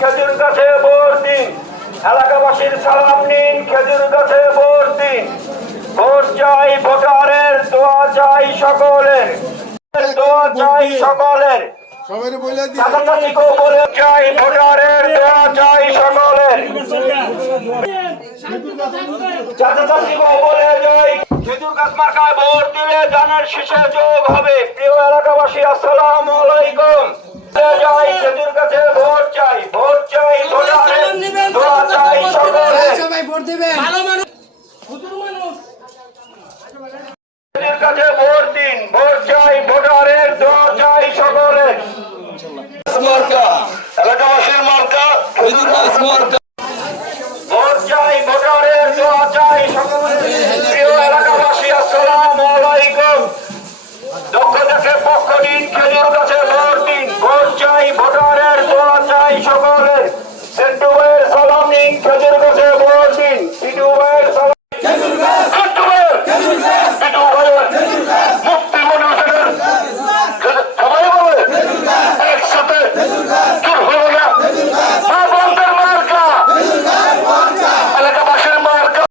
খেজুর গাছে ভোট দিন, এলাকাবাসীর সালাম নিন, খেজুর গাছে ভোট দিন। ভোট চাই ভোটারের, দোয়া চাই সকলের, দোয়া চাই সকলের। চাচাচাচিকেও বলে চাই ভোটারের, দোয়া চাই সকলের। চাচাচাচিকেও বলে যাই খেজুর গাছ মার্কায় ভোট দিলে ধানের শীষে যোগ হবে। প্রিয় এলাকাবাসী, আসসালামু আলাইকুম। যাই খেজুর গাছে ভোট চাই, ভোট চাই ভোটারের, দোয়া চাই সকলের। সবাই ভোট দিবেন। খেজুর গাছে ভোট দিন, ভোট চাই ভোটারের।